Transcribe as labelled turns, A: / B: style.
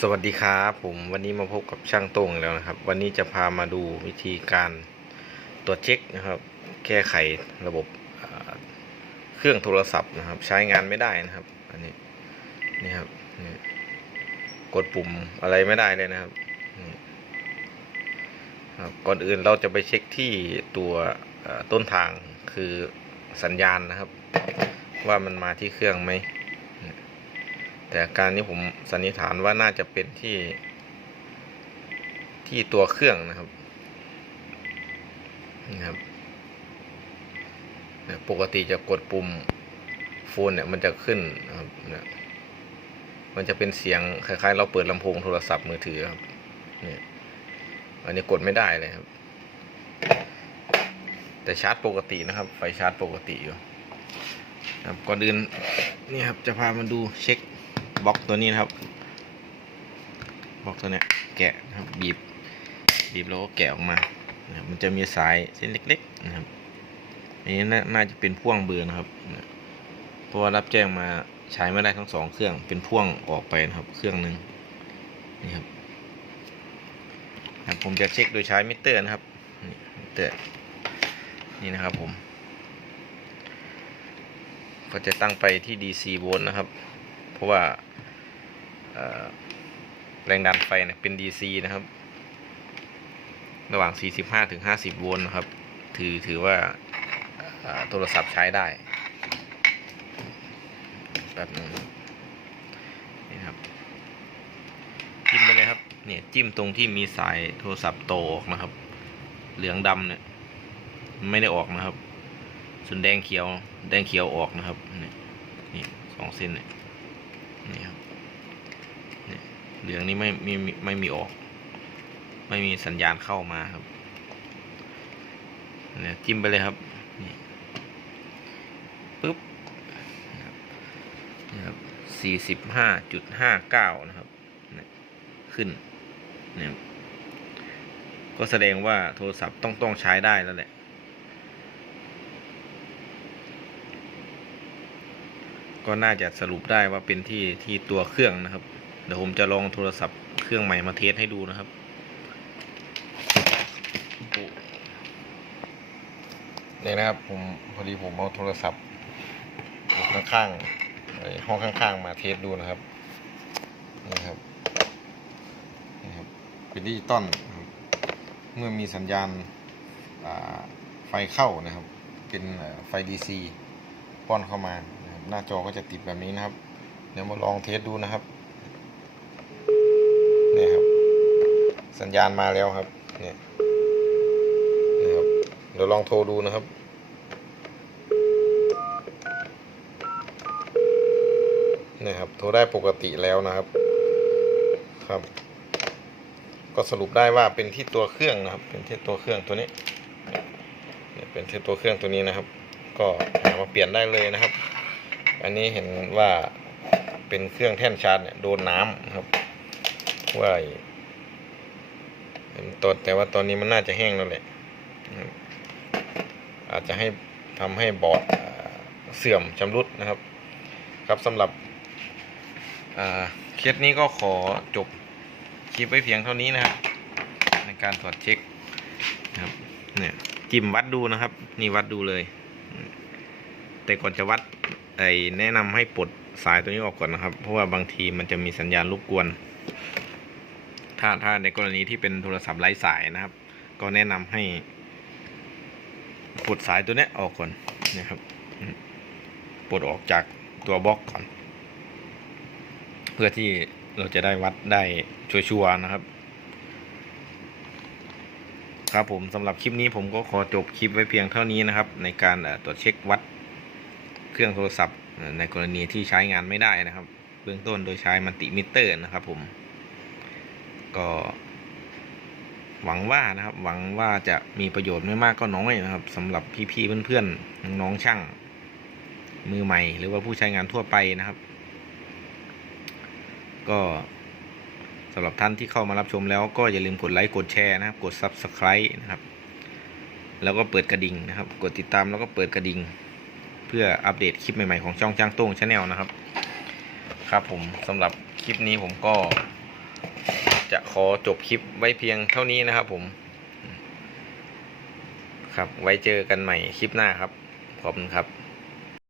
A: สวัสดีครับ ผมวันนี้มาพบกับช่างโต้งแล้วนะครับ วันนี้จะพามาดูวิธีการตรวจเช็คนะครับ แก้ไขระบบเครื่องโทรศัพท์นะครับ ใช้งานไม่ได้นะครับ อันนี้นี่ครับนี่กดปุ่มอะไรไม่ได้เลยนะครับครับก่อนอื่นเราจะไปเช็คที่ตัวต้นทางคือสัญญาณนะครับ ว่ามันมาที่เครื่องไหม แต่อาการนี้ผมสันนิษฐานว่าน่าจะเป็นที่ ที่ตัวเครื่องนะครับนี่ครับ ปกติจะกดปุ่มโฟนเนี่ยมันจะขึ้นนะครับเนี่ยมันจะเป็นเสียงคล้ายๆ เราเปิดลำโพงโทรศัพท์มือถือครับเนี่ยอันนี้กดไม่ได้เลยครับ แต่ชาร์จปกตินะครับ ไฟชาร์จปกติอยู่ครับก่อนอื่นนี่ครับจะพามาดูเช็ค บล็อกตัวนี้นะครับบล็อกตัวเนี้ยแกะนะครับบีบบีบแล้วก็แกะออกมานะครับมันจะมีสายเส้นเล็กๆนะครับอันนี้น่าจะเป็นพ่วงเบอร์นะครับเพราะว่ารับแจ้งมาใช้ไม่ได้ทั้งสองเครื่องเป็นพ่วงออกไปนะครับเครื่องหนึ่งนี่ครับผมจะเช็คโดยใช้มิเตอร์นะครับมิเตอร์นี่นะครับผม ก็จะตั้งไปที่ DC โวลต์นะครับ ราะว่าแรงดันไฟเนี่ยเป็น DC นะครับ ระหว่าง 45ถึง50 โวลต์นะครับ ถือถือว่าโทรศัพท์ใช้ได้แบบนึงนี่ครับ จิ้มไปเลยครับ เนี่ยจิ้มตรงที่มีสายโทรศัพท์โตออกนะครับ เหลืองดำเนี่ยไม่ได้ออกนะครับ ส่วนแดงเขียว แดงเขียวออกนะครับ นี่นี่สองเส้นเนี่ย นี่ครับนี่เหลืองนี้ไม่ไม่ไม่ไม่มีออก ไม่มีสัญญาณเข้ามาครับเนี่ยจิ้มไปเลยครับนี่ปึ๊บนะครับสี่สิบห้าจุดห้าเก้านะครับเนี่ยขึ้นเนี่ยครับก็แสดงว่าโทรศัพท์ต้องต้องใช้ได้แล้วแหละ ก็น่าจะสรุปได้ว่าเป็นที่ที่ตัวเครื่องนะครับ เดี๋ยวผมจะลองโทรศัพท์เครื่องใหม่มาเทสให้ดูนะครับนี่นะครับผมพอดีผมเอาโทรศัพท์ข้างๆห้องข้างๆ มาเทสดูนะครับนี่ครับนี่ครับเป็นดิจิตอลนเมื่อมีสัญญาณไฟเข้านะครับ เป็นไฟ DC ป้อนเข้ามา หน้าจอก็จะติดแบบนี้นะครับ เดี๋ยวมาลองเทสดูนะครับเนี่ยครับ สัญญาณมาแล้วครับเนี่ยนะครับเดี๋ยวลองโทรดูนะครับเนี่ยครับโทรได้ปกติแล้วนะครับครับ ก็สรุปได้ว่าเป็นที่ตัวเครื่องนะครับ เป็นที่ตัวเครื่องตัวนี้เนี่ยเป็นที่ตัวเครื่องตัวนี้นะครับ ก็หามาเปลี่ยนได้เลยนะครับ อันนี้เห็นว่าเป็นเครื่องแท่นชาร์จเนี่ยโดนน้ำครับว่าตอนแต่ว่าตอนนี้มันน่าจะแห้งแล้วแหละอาจจะให้ทำให้บอร์ดเสื่อมชำรุดนะครับ ครับสำหรับอ่าเคสนี้ก็ขอจบคลิปไว้เพียงเท่านี้นะครับในการตรวจเช็คนะครับเนี่ยจิ้มวัดดูนะครับ นี่วัดดูเลย แต่ก่อนจะวัดไอแนะนำให้ปลดสายตัวนี้ออกก่อนนะครับ เพราะว่าบางทีมันจะมีสัญญาณรบกวน ถ้าถ้าในกรณีที่เป็นโทรศัพท์ไร้สายนะครับ ก็แนะนำให้ปลดสายตัวนี้ออกก่อนนะครับปลดออกจากตัวบล็อกก่อน เพื่อที่เราจะได้วัดได้ชัวร์ๆนะครับ ครับผมสำหรับคลิปนี้ผมก็ขอจบคลิปไว้เพียงเท่านี้นะครับ ในการตรวจเช็ควัด เครื่องโทรศัพท์ในกรณีที่ใช้งานไม่ได้นะครับ เบื้องต้นโดยใช้มัลติมิเตอร์นะครับผม ก็หวังว่านะครับ หวังว่าจะมีประโยชน์ไม่มากก็น้อยนะครับสำหรับพี่ๆเพื่อนๆน้องๆช่าง มือใหม่ หรือว่าผู้ใช้งานทั่วไปนะครับ ก็สำหรับท่านที่เข้ามารับชมแล้วก็อย่าลืมกดไลค์กดแชร์นะครับ กด Subscribe นะครับ แล้วก็เปิดกระดิ่งนะครับ กดติดตามแล้วก็เปิดกระดิ่ง พื่ออัปเดตคลิปใหม่ๆของช่องจ้างตุ้งชาแนลนะครับ ครับผมสำหรับคลิปนี้ผมก็จะขอจบคลิปไว้เพียงเท่านี้นะครับผม ครับไว้เจอกันใหม่คลิปหน้าครับ ขอบคุณครับ